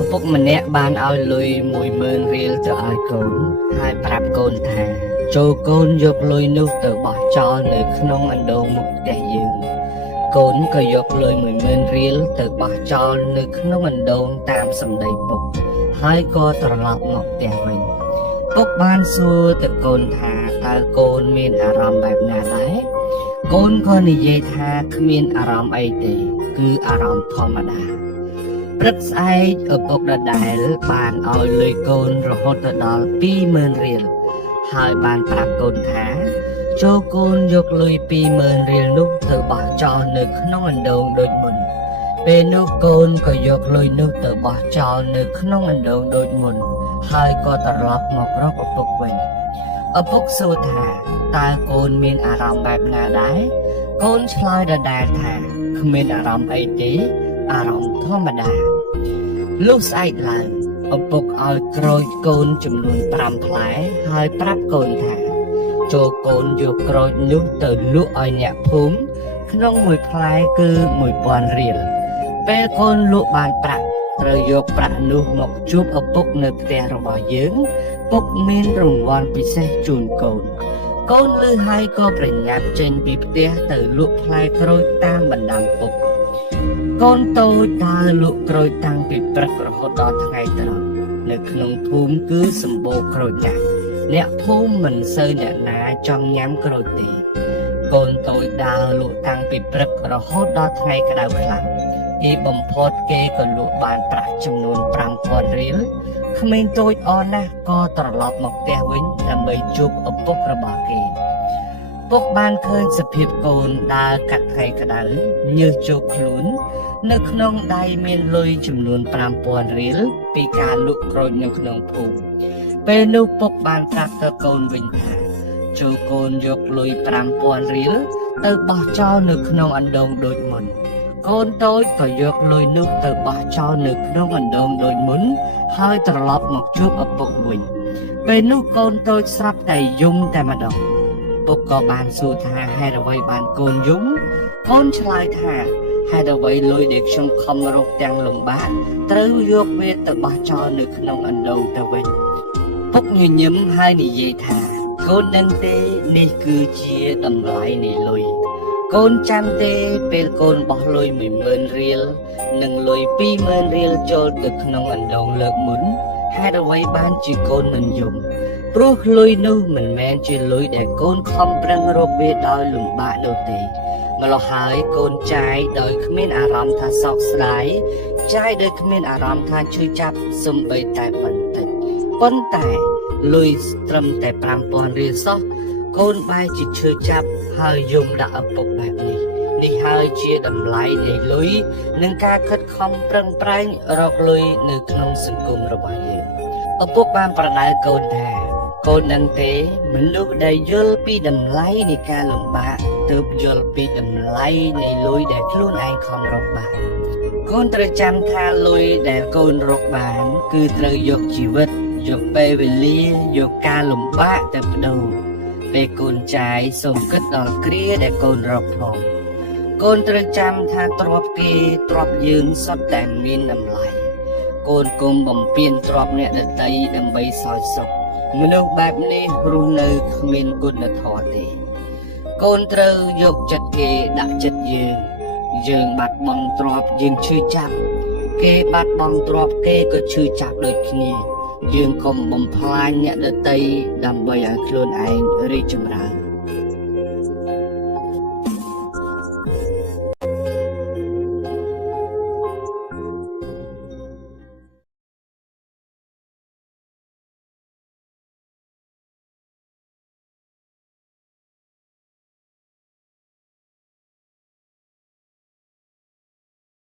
ឪពុកម្នាក់បានឲ្យលុយ10000រៀលទៅឲ្យកូនហើយប្រាប់កូនថាចូលកូនយកលុយនោះទៅបោះចោលនៅក្នុងអណ្ដូងមុខផ្ទះយើងកូនក៏យកលុយ10000រៀលទៅបោះចោលនៅក្នុងអណ្ដូងតាមសម្ដីពុកហើយក៏ត្រឡប់មកផ្ទះវិញពុកបានសួរទៅកូនថាតើកូនមានអារម្មណ៍បែបណាដែរកូនក៏និយាយថាគ្មានអារម្មណ៍អីទេគឺអារម្មណ៍ធម្មតាព្រឹកស្អែកឪពុកដដែលបានឲ្យលុយកូនរហូតដល់20000រៀលហើយបានប្រាប់កូនថាចូលកូនយកលុយ20000រៀលនោះទៅបោះចោលនៅក្នុងអណ្ដូងដូចមុនពេលនោះកូនក៏យកលុយនោះទៅបោះចោលនៅក្នុងអណ្ដូងដូចមុនហើយក៏ត្រឡប់មករកឪពុកវិញឪពុកសួរថាតើកូនមានអារម្មណ៍បែបណាដែរកូនឆ្លើយដដែលថាគ្មានអារម្មណ៍អីទេអារម្មណ៍ធម្មតាលុះស្អែកឡើងឪពុកឲ្យក្រូចកូនចំនួន5ផ្លែហើយប្រាប់កូនថាចូលកូនយកក្រូចនោះទៅលក់ឲ្យអ្នកភូមិក្នុងមួយផ្លែគឺ1000រៀលពេលកូនលក់បានប្រាក់ត្រូវយកប្រាក់នោះមកជួបឪពុកនៅផ្ទះរបស់យើងពុកមានរង្វាន់ពិសេសជូនកូនកូនឮហើយក៏ប្រញាប់ចេញពីផ្ទះទៅលក់ផ្លែក្រូចតាមបណ្ដាំពុកកូនតូចដើរលក់ក្រូចតាំងពីព្រឹករហូតដល់ថ្ងៃត្រង់នៅក្នុងភូមិគឺសម្បូរក្រូចណាស់អ្នកភូមិមិនសូវអ្នកណាចង់ញ៉ាំក្រូចទេកូនតូចដើរលក់តាំងពីព្រឹករហូតដល់ថ្ងៃក្តៅខ្លាំងទីបំផុតគេក៏លក់បានប្រាក់ចំនួន5000រៀលក្មេងតូចអរណាស់ក៏ត្រឡប់មកផ្ទះវិញដើម្បីជួបឪពុករបស់គេពុកបានឃើញសភាពកូនដើរកាត់ថ្ងៃក្តៅញើសជោគខ្លួននៅក្នុងដៃមានលុយចំនួន5000រៀលពីការលក់ក្រូចនៅក្នុងភូមិពេលនោះពុកបានប្រាប់ទៅកូនវិញថាចូលកូនយកលុយ5000រៀលទៅបោះចោលនៅក្នុងអណ្ដូងដូចមុនកូនតូចក៏យកលុយនោះទៅបោះចោលនៅក្នុងអណ្ដូងដូចមុនហើយត្រឡប់មកជួបឪពុកវិញពេលនោះកូនតូចស្រាប់តែយំតែម្ដងពុកក៏បានសួរថាហេតុអ្វីបានកូនយំកូនឆ្លើយថាហេតុអ្វីលុយដែលខ្ញុំខំរកទាំងលំបាកត្រូវយកវាទៅបោះចោលនៅក្នុងអណ្ដូងទៅវិញពុកញញឹមហើយនិយាយថាកូនដឹងទេនេះគឺជាតម្លៃនៃលុយកូនចាំទេពេលកូនបោះលុយ10000រៀលនិងលុយ20000រៀលចូលទៅក្នុងអណ្ដូងលើកមុនហេតុអ្វីបានជាកូនមិនយំព្រោះលុយនោះមិនមែនជាលុយដែលកូនខំប្រឹងរកវាដោយលំបាកនោះទេម្ល៉េះហើយកូនចាយដោយគ្មានអារម្មណ៍ថាសោកស្ដាយចាយដោយគ្មានអារម្មណ៍ថាឈឺចាប់សូម្បីតែបន្តិចប៉ុន្តែលុយត្រឹមតែ5000រៀលសោះកូនបែរជាឈឺចាប់ហើយយំដាក់ឪពុកបែបនេះហើយជាតម្លៃនៃលុយនិងការខិតខំប្រឹងប្រែងរកលុយនៅក្នុងសង្គមរបស់យើងឪពុកបានប្រដៅកូនថាកូនដឹងទេមនុស្សដែលយល់ពីតម្លៃនៃការលំបាកទើបយល់ពីតម្លៃនៃលុយដែលខ្លួនឯងខំរកបានកូនត្រូវចាំថាលុយដែលកូនរកបានគឺត្រូវយកជីវិតយកពេលវេលាយកការលំបាកទៅបដូរពេលកូនចាយសូមគិតដល់គ្រាដែលកូនរកផងកូនត្រូវចាំថាទ្រព្យគេទ្រព្យយើងសុទ្ធតែមានតម្លៃកូនគុំបំពេញទ្រព្យអ្នកដទៃដើម្បីសោយសុខមនុស្សបែបនេះរស់នៅគ្មានគុណធម៌ទេកូនត្រូវយកចិត្តគេដាក់ចិត្តយើងបាត់បង់ទ្រព្យយើងឈឺចាប់គេបាត់បង់ទ្រព្យគេក៏ឈឺចាប់ដូចគ្នាយើងកុំបំផ្លាញអ្នកដទៃដើម្បីឲ្យខ្លួនឯងរីកចម្រើន